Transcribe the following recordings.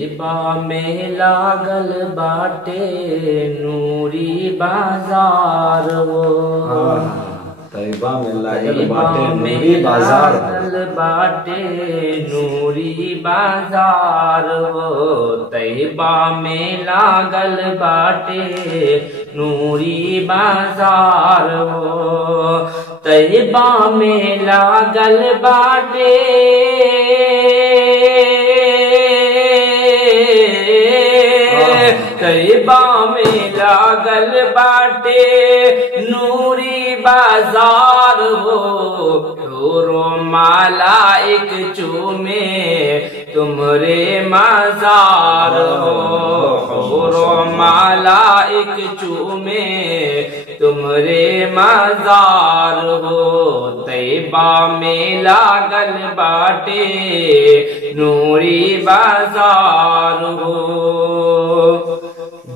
तैयबा में लागल बाटे नूरी बाजार हो। तैयबा में लागल बाटे नूरी बाजार, बाटे नूरी बाजार हो। तैयबा में लागल बाटे नूरी बाजार हो। तैयबा में लागल बाटे तैयबा में लागल बाटे नूरी बाजार हो। रो मालाइक चूमे तुमरे मजार हो। रो मालाइक चूमे तुमरे मजार हो। तैयबा में लागल बाटे नूरी बाजार हो।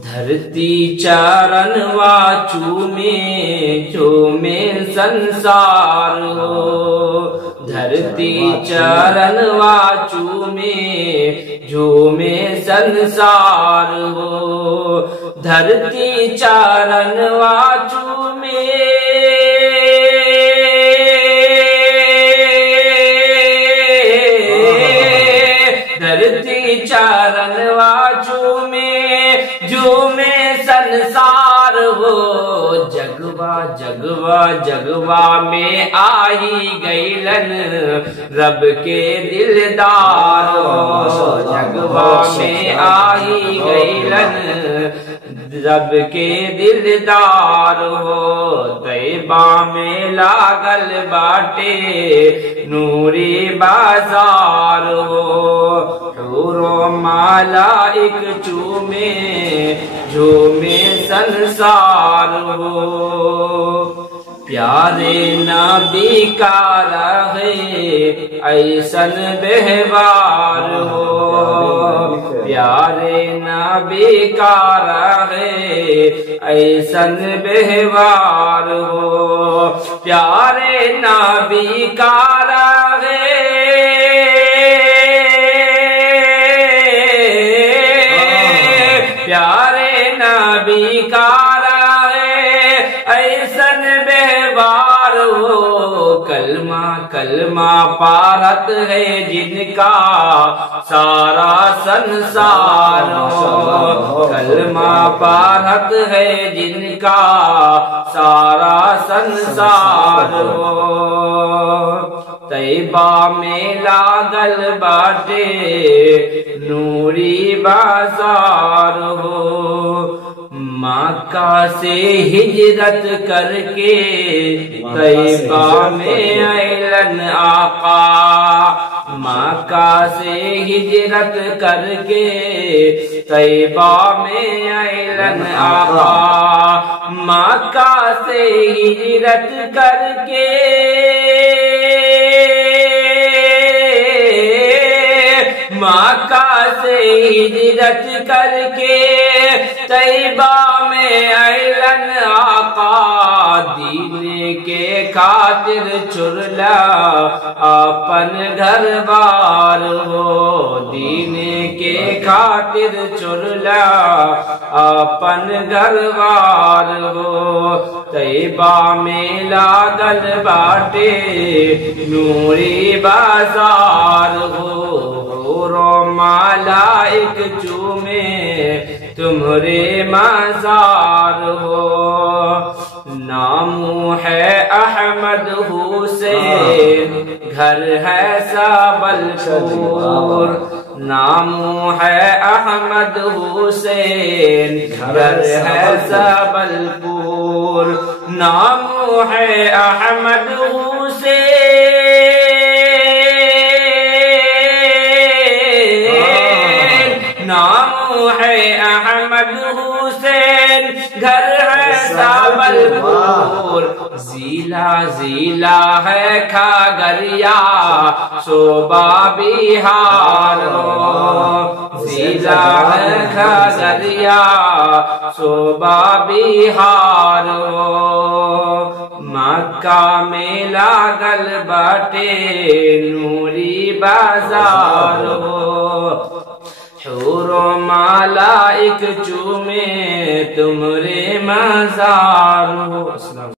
धरती चरणवा चूमे चूमे संसार हो। धरती चरणवा चूमे झूमे संसार हो। धरती चरणवा चूमे धरती चरणवा चूमे झूमे संसार हो। जगवा जगवा जगवा में आई गईलन रब के दिलदार हो। जगवा में आई गईलन रब के दिलदार हो। तैयबा में लागल बाटे नूरी बाजार हो। रो मालाइक चूमे झूमे संसार हो। प्यारे नबी का रहे ऐसन व्यवहार हो। प्यारे नबी का रहे ऐसन व्यवहार हो। प्यारे नबी का रहे प्यारे नबी का रहे ऐसन व्यवहार हो। कलमा कलमा पारत है जिनका सारा संसार हो। कलमा पारत है जिनका सारा संसार हो। तैयबा में लागल बाटे नूरी बाजार हो। मक्का से हिजरत करके तैयबा में अलन आका। मक्का से हिजरत करके तैयबा में अलन आका। मक्का से हिजरत करके मक्का से हिजरत करके तैयबा में अलन आका। दीन के खातिर चुरला अपन घर बार हो। दीन के खातिर चुरला अपन घर बार हो। तैयबा में लागल बाटे नूरी बाजार हो। रो मालाइक चूमे तुमरे मजार हो। नामू है अहमद हुसैन घर है सबलपुर। नामू है अहमद हुसैन घर है सबलपुर। नामू है अहमद हुसैन नामू है अहमद हुसैन घर है सबलपुर। जिला जिला है खगड़िया शोभा बिहार हो। जिला है खगड़िया शोभा बिहार हो। मक्का में लागल बाटे नूरी बाजार हो। आशिक चूमे तुमरे मजार हो।